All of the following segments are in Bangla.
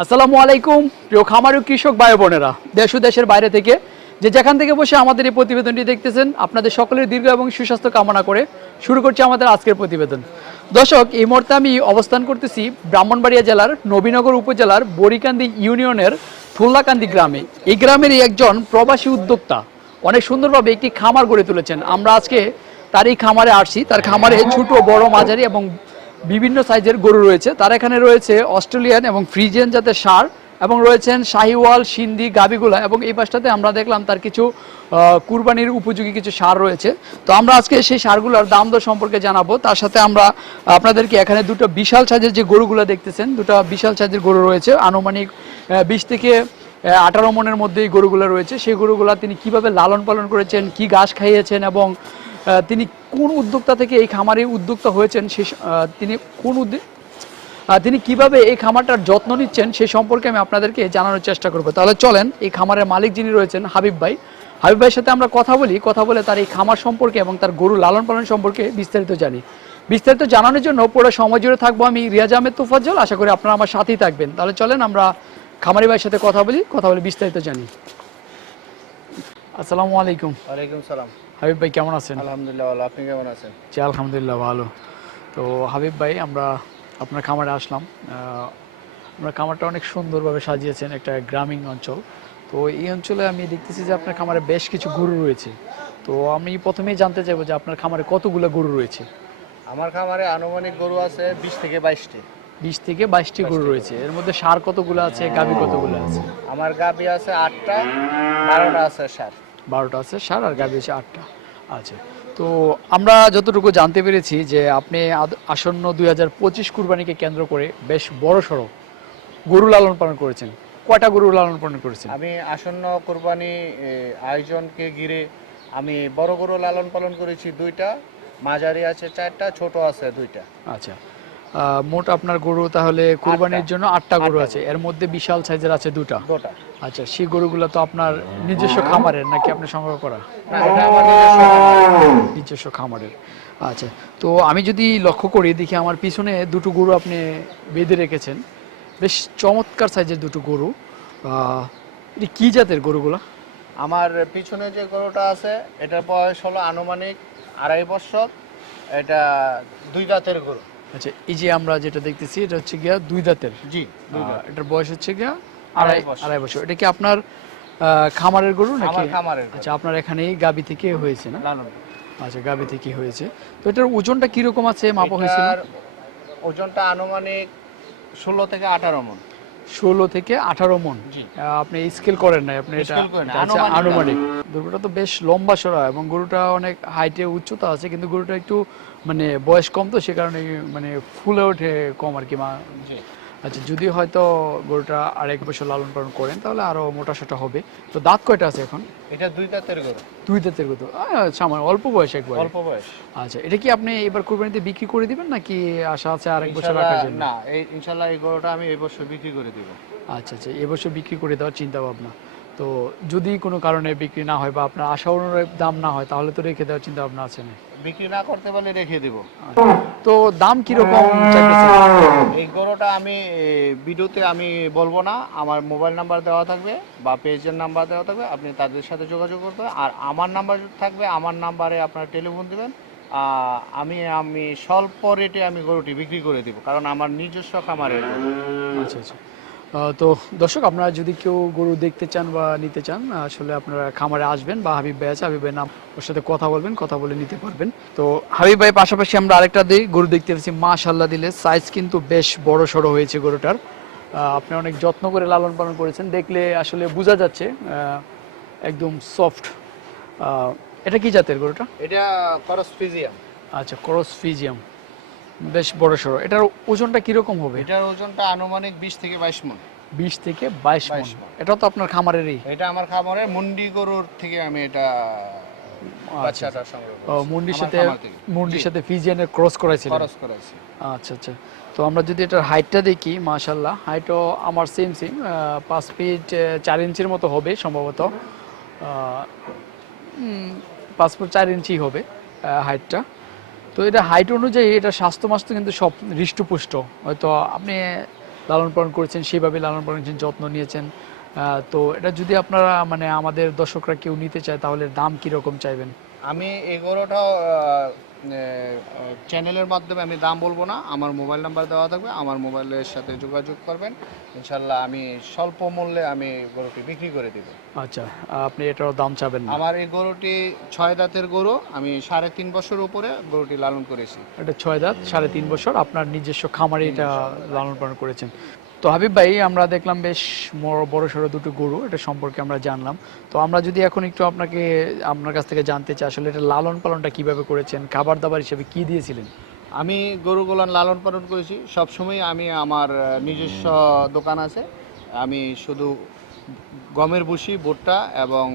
আসসালামু আলাইকুম প্রিয় খামারি ও কৃষক ভাই বোনেরা, দেশ ও দেশের বাইরে থেকে যে যেখান থেকে বসে আমাদের এই প্রতিবেদনটি দেখতেছেন, আপনাদের সকলের দীর্ঘ এবং সুস্বাস্থ্য কামনা করে শুরু করছি আমাদের আজকের প্রতিবেদন। দর্শক, এই মুহূর্তে আমি অবস্থান করতেছি ব্রাহ্মণবাড়িয়া জেলার নবীনগর উপজেলার বরিকান্দি ইউনিয়নের থুল্লাকান্দি গ্রামে। এই গ্রামেরই একজন প্রবাসী উদ্যোক্তা অনেক সুন্দরভাবে একটি খামার গড়ে তুলেছেন। আমরা আজকে তার এই খামারে আসছি। তার খামারে ছোট, বড়, মাঝারি এবং বিভিন্ন সাইজের গরু রয়েছে। তার এখানে রয়েছে অস্ট্রেলিয়ান এবং ফ্রিজিয়ান জাতের ষাঁড় এবং রয়েছেন শাহিওয়াল, সিন্ধি, গাবিগুলা, এবং এই পাশটাতে আমরা দেখলাম তার কিছু কুরবানির উপযোগী কিছু ষাঁড় রয়েছে। তো আমরা আজকে সেই ষাঁড়গুলোর দাম দর সম্পর্কে জানাবো। তার সাথে আমরা আপনাদেরকে এখানে দুটো বিশাল সাইজের যে গরুগুলো দেখতেছেন, দুটো বিশাল সাইজের গরু রয়েছে, আনুমানিক 20 থেকে 18 মনের মধ্যে এই গরুগুলো রয়েছে। সেই গরুগুলা তিনি কিভাবে লালন পালন করেছেন, কি ঘাস খাইয়েছেন এবং তিনি কোন উদ্যোক্তা থেকে এই খামারে উদ্যোক্তা হয়েছেন, তিনি কিভাবে এই খামারটার যত্ন নিচ্ছেন সে সম্পর্কে আমি আপনাদেরকে জানানোর চেষ্টা করব। তাহলে চলেন এই খামারের মালিক যিনি রয়েছেন হাবিব ভাইয়ের সাথে আমরা কথা বলে তার এই খামার সম্পর্কে এবং তার গরু লালন পালন সম্পর্কে বিস্তারিত জানি। বিস্তারিত জানানোর জন্য পুরো সময় জুড়ে থাকবো আমি রিয়াজ আহমেদ তোফাজ্জল। আশা করি আপনারা আমার সাথেই থাকবেন। তাহলে চলেন আমরা খামারি ভাইয়ের সাথে কথা বলে বিস্তারিত জানি। আসসালামু আলাইকুম। ওয়ালাইকুম সালাম। হাবিব ভাই কেমন আছেন? আলহামদুলিল্লাহ ভালো, আপনি কেমন আছেন? জি আলহামদুলিল্লাহ ভালো। তো হাবিব ভাই, আমরা আপনার খামারে আসলাম। আপনার খামারটা অনেক সুন্দরভাবে সাজিয়েছেন, একটা গ্রামীণ অঞ্চল। তো এই অঞ্চলে আমি দেখতেছি যে আপনার খামারে বেশ কিছু গরু রয়েছে। তো আমি প্রথমেই জানতে চাইবো যে আপনার খামারে কতগুলো গরু রয়েছে? আমার খামারে আনুমানিক গরু আছে 20 থেকে 22টি। 20 থেকে 22টি গরু রয়েছে। এর মধ্যে ষাঁড় কতগুলো আছে, গাভী কতগুলো আছে? আমার গাভী আছে 8টা, 12টা আছে ষাঁড়। 12টা আছে ষাঁড় আর গাভী আছে 8টা। আচ্ছা, তো আমরা যতটুকু জানতে পেরেছি যে আপনি আসন্ন 2025 কুরবানিকে কেন্দ্র করে বেশ বড় সড়ো গরু লালন পালন করেছেন। কয়টা গরু লালন পালন করেছেন? আমি আসন্ন কুরবানি আয়োজনকে ঘিরে আমি বড় গরু লালন পালন করেছি 2টা, মাঝারি আছে 4টা, ছোট আছে 2টা। আচ্ছা, মোট আপনার গরু তাহলে কুরবানির জন্য 8টা গরু আছে। এর মধ্যে বিশাল সাইজের আছে 2টা। আচ্ছা, সেই গরুগুলো তো আপনার নিজস্ব খামারের নাকি আপনি সংগ্রহ করা? না, এটা আমার নিজস্ব খামারের। আচ্ছা, তো আমি যদি লক্ষ্য করি দেখি আমার পিছনে দুটো গরু আপনি বেঁধে রেখেছেন, বেশ চমৎকার সাইজের দুটো গরু। এটা কি জাতের গরুগুলা? আমার পিছনে যে গরুটা আছে এটার বয়স হলো আনুমানিক 2.5 বছর। এটা 2 দাঁতের গরু। আচ্ছা, এই যে আমরা যেটা দেখতেছি এটা হচ্ছে গিয়া 2 দাঁতের। জি, এটার বয়স হচ্ছে গিয়া 2.5 আড়াই বছর। এটা কি আপনার খামারের গরু নাকি? আমার খামারের গরু। আচ্ছা, আপনার এখানেই গাবি থেকে হয়েছে না? লালন। আচ্ছা, গাবি থেকে হয়েছে। তো এটার ওজনটা কিরকম আছে, মাপা হয়েছিল? এটার ওজনটা আনুমানিক 16 থেকে 18 মণ। 16 থেকে 18 মণ। জি। আপনি স্কেল করেন নাই, আপনি এটা স্কেল করেন না, আচ্ছা, আনুমানিক। আনুমানিক। গরুটা তো বেশ লম্বা সরা এবং গরুটা অনেক হাইটে উচ্চতা আছে, কিন্তু গরুটা একটু মানে বয়স কম, তো সে কারণে মানে ফুলে ওঠে কম আর কি। জি। আচ্ছা, যদি হয়তো গরুটা 2.5 বছর লালন পালন করেন তাহলে আরো মোটা সোটা হবে। তো দাঁত কয়টা আছে এখন? এটা 2 দাঁতের গরু। 2 দাঁতের গরু। সামান্য অল্প বয়স একবার। অল্প বয়স। আচ্ছা, এটা কি আপনি এবার কুরবানিতে বিক্রি করে দিবেন নাকি আশা আছে আরেক বছর রাখার জন্য? না, ইনশাআল্লাহ এই গরুটা আমি এই বছর বিক্রি করে দিব। আচ্ছা আচ্ছা, এবছর বিক্রি করে দেওয়ার চিন্তা ভাবনা। তো যদি কোনো কারণে বিক্রি না হয় বা আপনার আশা অনুযায়ী দাম না হয় তাহলে তো রেখে দেওয়ার চিন্তা ভাবনা আছে না? বিক্রি না করতে পারলে রেখে দিব। তো দাম কিরকম চাইতেছেন? এই গরুটা আমি ভিডিওতে আমি বলবো না, আমার মোবাইল নাম্বার দেওয়া থাকবে বা পেজের নাম্বার দেওয়া থাকবে, আপনি তাদের সাথে যোগাযোগ করতে হবে। আর আমার নাম্বার থাকবে, আমার নাম্বারে আপনার টেলিফোন দিবেন। আমি স্বল্প রেটে আমি গরুটি বিক্রি করে দিব, কারণ আমার নিজস্ব খামারের গরু। আচ্ছা আচ্ছা, তো দর্শক, আপনারা যদি কেউ গরু দেখতে চান বা নিতে চান, আসলে আপনারা খামারে আসবেন বা হাবিব ভাই আছে, হাবিব ভাইয়ের নাম, ওর সাথে কথা বলবেন, কথা বলে নিতে পারবেন। তো হাবিব ভাই পাশাপাশি আমরা আরেকটা গরু দেখতে পাচ্ছি, মাশাআল্লাহ দিলে সাইজ কিন্তু বেশ বড় সড়ো হয়েছে গরুটার। আপনি অনেক যত্ন করে লালন পালন করেছেন, দেখলে আসলে বোঝা যাচ্ছে একদম সফট। এটা কি জাতের গরুটা? এটা ক্রস ফ্রিজিয়ান। আচ্ছা, ক্রস ফ্রিজিয়াম, বেশ বড় সড়ো। এটার ওজনটা কিরকম হবে? এটার ওজনটা আনুমানিক 20 থেকে 22 মণ। 20 থেকে 22 মণ। এটা তো আপনার খামারেরই? এটা আমার খামারের মুন্ডি গরুর থেকে আমি এটা বাচ্চাটা সংগ্রহ করেছি। মুন্ডির সাথে ফিজিয়ানের ক্রস করাইছিলেন? ক্রস করেছি। আচ্ছা আচ্ছা, তো আমরা যদি এটার হাইটটা দেখি, মাশাআল্লাহ হাইটও আমার সেম 5 ফিট 4 ইঞ্চির মতো হবে সম্ভবত। 5 ফুট 4 ইঞ্চি হবে হাইটটা। তো এটা হাইট অনুযায়ী এটা স্বাস্থ্য মাস্ত কিন্তু সব হৃষ্টপুষ্ট। হয়তো আপনি লালন পালন করেছেন, সেভাবে লালন পালন করেছেন, যত্ন নিয়েছেন। তো এটা যদি আপনারা মানে আমাদের দর্শকরা কেউ নিতে চায় তাহলে দাম কীরকম চাইবেন? আমি এই গরুটাও চ্যানেলের মাধ্যমে আমি দাম বলবো না, আমার মোবাইল নাম্বার দেওয়া থাকবে, আমার মোবাইলের সাথে যোগাযোগ করবেন, ইনশাল্লাহ আমি স্বল্প মূল্যে আমি গরুটি বিক্রি করে দিব। আচ্ছা, আপনি এটারও দাম চাবেন না? আমার এই গরুটি 6 দাঁতের গরু, আমি 3.5 বছর উপরে গরুটি লালন করেছি। এটা 6 দাঁত, 3.5 বছর, আপনার নিজস্ব খামারে এটা লালন পালন করেছেন। তো হাবিব ভাই, আমরা দেখলাম বেশ বড় সড়ো দুটো গরু, এটা সম্পর্কে আমরা জানলাম। তো আমরা যদি এখন একটু আপনার কাছ থেকে জানতে চাই, আসলে এটা লালন পালনটা কিভাবে করেছেন, খাবার দাবার হিসেবে কি দিয়েছিলেন? আমি গরুগুলান লালন পালন করেছি সবসময়, আমি আমার নিজস্ব দোকান আছে, আমি শুধু গমের ভুসি, ভুট্টা এবং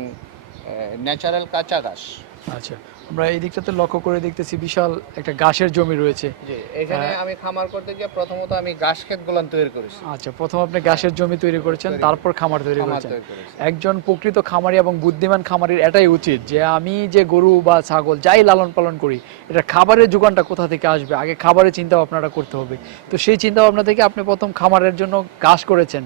ন্যাচারাল কাঁচা ঘাস। আচ্ছা, আমরা এই দিকটাতে লক্ষ্য করে দেখতেছি বিশাল একটা ঘাসের জমি রয়েছে। জি, এখানে আমি খামার করতে গিয়ে প্রথমত আমি ঘাস ক্ষেত গুলান তৈরি করেছি। আচ্ছা, প্রথম আপনি ঘাসের জমি তৈরি করেছেন, তারপর খামার তৈরি করেছেন। করেছি। একজন প্রকৃত খামারি এবং বুদ্ধিমান খামারির এটাই উচিত যে আমি যে গরু বা ছাগল যাই লালন পালন করি, এটা খাবারের যোগানটা কোথা থেকে আসবে, আগে খাবারের চিন্তা ভাবনাটা করতে হবে। তো সেই চিন্তা ভাবনা থেকে আপনি প্রথম খামারের জন্য ঘাস করেছেন,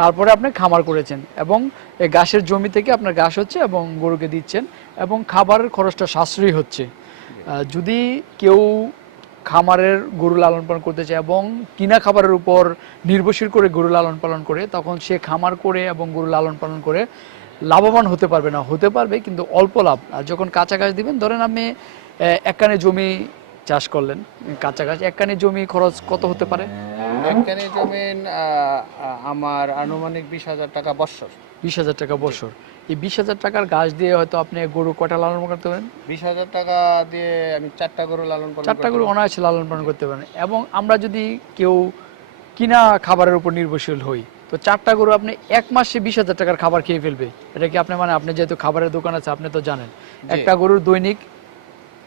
তারপরে আপনি খামার করেছেন, এবং এই ঘাসের জমি থেকে আপনার ঘাস হচ্ছে এবং গরুকে দিচ্ছেন, এবং খাবারের খরচটা সাশ্রয়ী হচ্ছে। যদি কেউ খামারের গরু লালন পালন করতে চায় এবং কিনা খাবারের উপর নির্ভরশীল করে গরু লালন পালন করে, তখন সে খামার করে এবং গরু লালন পালন করে লাভবান হতে পারবে না, হতে পারবে কিন্তু অল্প লাভ। আর যখন কাঁচা ঘাস দিবেন, ধরেন আপনি এক কানে জমি চাষ করলেন, কাঁচা ঘাস, এক কানে জমি খরচ কত হতে পারে? একখানে জমিন আমার আনুমানিক 20,000 টাকা বছর। 20,000 টাকা বছর। এই 20,000 টাকার ঘাস দিয়ে হয়তো আপনি গরু কয়টা লালন পালন করতে পারেন? 20,000 টাকা দিয়ে আমি 4টা গরু লালন পালন 4টা গরু অনায়াসে লালন পালন করতে পারেন। এবং আমরা যদি কেউ কিনা খাবারের উপর নির্ভরশীল হই, তো 4টা গরু আপনি এক মাসে 20,000 টাকার খাবার খেয়ে ফেলবে। এটা কি আপনি মানে, আপনি যেহেতু খাবারের দোকান আছে আপনি তো জানেন, একটা গরুর দৈনিক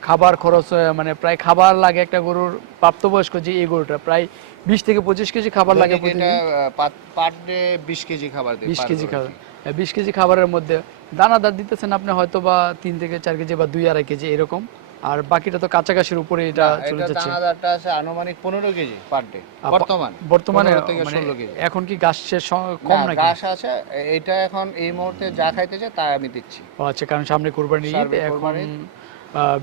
খাবার খরচ মানে প্রায় খাবার লাগে একটা গরুর প্রাপ্তবয়স্ক যে এই গরুটা প্রায় 20 থেকে 25 কেজি খাবার লাগে প্রতিদিন। পার ডে 20 কেজি খাবার দিই। 20 কেজি খাবার, 20 কেজি খাবারের মধ্যে দানাদার দিতেছেন আপনি হয়তো বা 3 থেকে 4 কেজি বা 2-2.5 কেজি এরকম, আর বাকিটা তো কাঁচা ঘাসের উপরে এটা চলে যাচ্ছে। দানাদারটা আছে আনুমানিক 15 কেজি পার ডে বর্তমানে। 15 থেকে মানে 16 কেজি। এখন কি ঘাসের কম নাকি? ঘাস আছে, এটা এখন এই মুহূর্তে যা খাইতেছে তাই আমি দিচ্ছি। ও আচ্ছা, কারণ সামনে কুরবানি ঈদ, এখন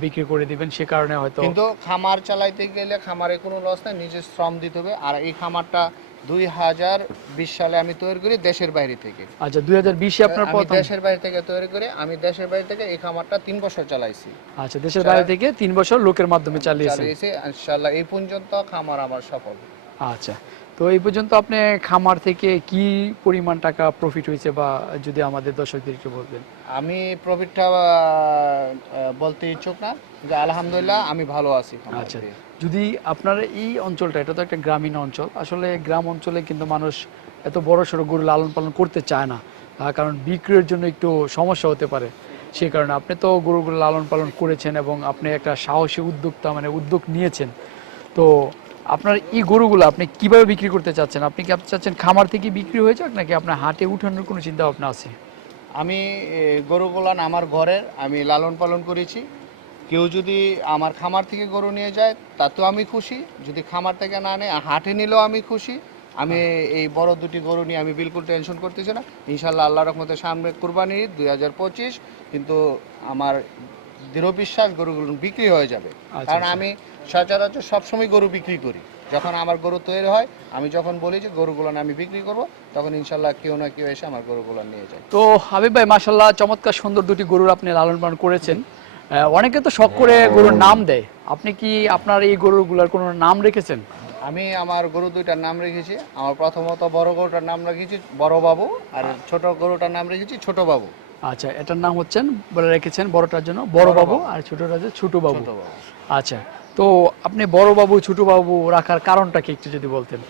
বিক্রি করে দিবেন, সে কারণে হয়তো। কিন্তু খামার চালাইতে গেলে খামারে কোনো লস নাই, নিজের শ্রম দিতে হবে। আর এই খামারটা 2020 সালে আমি তৈরি করি দেশের বাইরে থেকে। আচ্ছা, 2020-এ আপনার প্রথম? দেশের বাইরে থেকে তৈরি করে আমি দেশের বাইরে থেকে এই খামারটা 3 বছর চালাইছি। আচ্ছা, দেশের বাইরে থেকে 3 বছর লোকের মাধ্যমে চালিয়েছি ইনশাআল্লাহ এই পর্যন্ত খামার আমার সফল। আচ্ছা, তো এই পর্যন্ত আপনি খামার থেকে কি পরিমাণ টাকা প্রফিট হয়েছে, বা যদি আমাদের দর্শকদের একটু বলবেন? আমি প্রফিটটা বলতে ইচ্ছুক না, যে আলহামদুলিল্লাহ আমি ভালো আছি। আচ্ছা, যদি আপনার এই অঞ্চলটা, এটা তো একটা গ্রামীণ অঞ্চল, আসলে গ্রাম অঞ্চলে কিন্তু মানুষ এত বড় সড়ো গরু লালন পালন করতে চায় না, কারণ বিক্রির জন্য একটু সমস্যা হতে পারে। সেই কারণে আপনি তো গরুগুলো লালন পালন করেছেন এবং আপনি একটা সাহসী উদ্যোক্তা, মানে উদ্যোগ নিয়েছেন। তো আপনার এই গরুগুলো আপনি কিভাবে বিক্রি করতে চাচ্ছেন? আপনি চাচ্ছেন খামার থেকে বিক্রি হয়ে যাক, নাকি আপনার হাটে উঠানোর কোনো চিন্তা ভাবনা আছে? আমি গরুগুলান আমার ঘরের আমি লালন পালন করেছি। কেউ যদি আমার খামার থেকে গরু নিয়ে যায় তাতেও আমি খুশি, যদি খামার থেকে না নেয় হাটে নিলেও আমি খুশি। আমি এই বড় দুটি গরু নিয়ে আমি বিলকুল টেনশন করতেছি না। ইনশাল্লাহ আল্লাহর রহমতে সামনে কুরবানি ঈদ 2025, কিন্তু আমার দৃঢ় বিশ্বাস গরুগুলো বিক্রি হয়ে যাবে। কারণ আমি সচরাচর সবসময় গরু বিক্রি করি। যখন আমার গরু তৈরি হয়, আমি যখন বলি যে গরুগুলো আমি বিক্রি করব, তখন ইনশাল্লাহ কেউ না কেউ এসে আমার গরুগুলো নিয়ে যায়। তো হাবিব ভাই, মাশাআল্লাহ, চমৎকার সুন্দর দুটি গরুর আপনি লালন পালন করেছেন। অনেকে তো শখ করে গরুর নাম দেয়, আপনি কি আপনার এই গরুগুলোর কোনো নাম রেখেছেন? আমি আমার গরু দুইটার নাম রেখেছি। আমার প্রথমত বড় গরুটার নাম রেখেছি বড় বাবু, আর ছোট গরুটার নাম রেখেছি ছোট বাবু। আচ্ছা, এটার নাম বলে রেখেছেন বড়টার জন্য বড় বাবু, আর ছোটটার জন্য ছোট বাবু। আচ্ছা, তো আপনি বড় বাবু ছোট বাবু রাখার কারণটা কি একটু যদি বলতেন?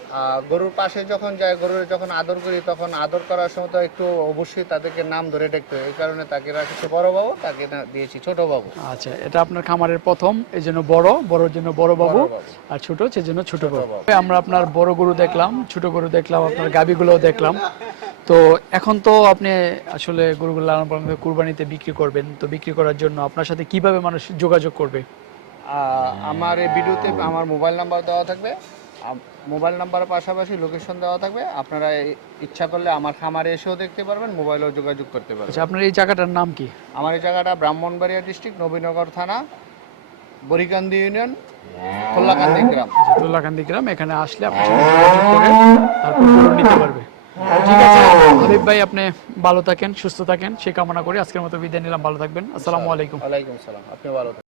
গরুর পাশে যখন যায়, গরুর যখন আদর করি, তখন আদর করার সময় তো একটু অবশ্যই তাদেরকে নাম ধরে ডাকতে হয়। এই কারণে তাকে রাখেছি বড় বাবু, তাকে দিয়েছি ছোট বাবু। আচ্ছা, এটা আপনার খামারের প্রথম, এই জন্য বড়র জন্য বড় বাবু, আর ছোট সেজন্য ছোট বাবু। আমরা আপনার বড় গরু দেখলাম, ছোট গরু দেখলাম, আপনার গাভীগুলোও দেখলাম। তো এখন তো আপনি আসলে গরুগুলো লালন পালন করে কুরবানিতে বিক্রি করবেন, তো বিক্রি করার জন্য আপনার সাথে কিভাবে মানুষ যোগাযোগ করবে? আমার এই ভিডিওতে আমার মোবাইল নাম্বার দেওয়া থাকবে, মোবাইল নাম্বারের পাশাপাশি লোকেশন দেওয়া থাকবে, আপনারা ইচ্ছা করলে আমার খামারে এসেও দেখতে পারবেন, মোবাইলেও যোগাযোগ করতে পারবেন। আচ্ছা, আপনার এই জায়গাটার নাম কি? আমার এই জায়গাটা ব্রাহ্মণবাড়িয়া ডিস্ট্রিক্ট, নবীনগর থানা, বরিকান্দি ইউনিয়ন, খোল্লাকান্দি গ্রাম। তুল্লাকান্দি গ্রাম। এখানে আসলে আপনার সাথে যোগাযোগ করে তারপর গরু নিতে পারবে। ঠিক আছে হাবিব ভাই, আপনি ভালো থাকেন, সুস্থ থাকেন, সেই কামনা করি আজকের মতো বিদায় নিলাম। ভালো থাকবেন। আসসালামু আলাইকুম। ওয়ালাইকুম সালাম, আপনি ভালো থাকবেন।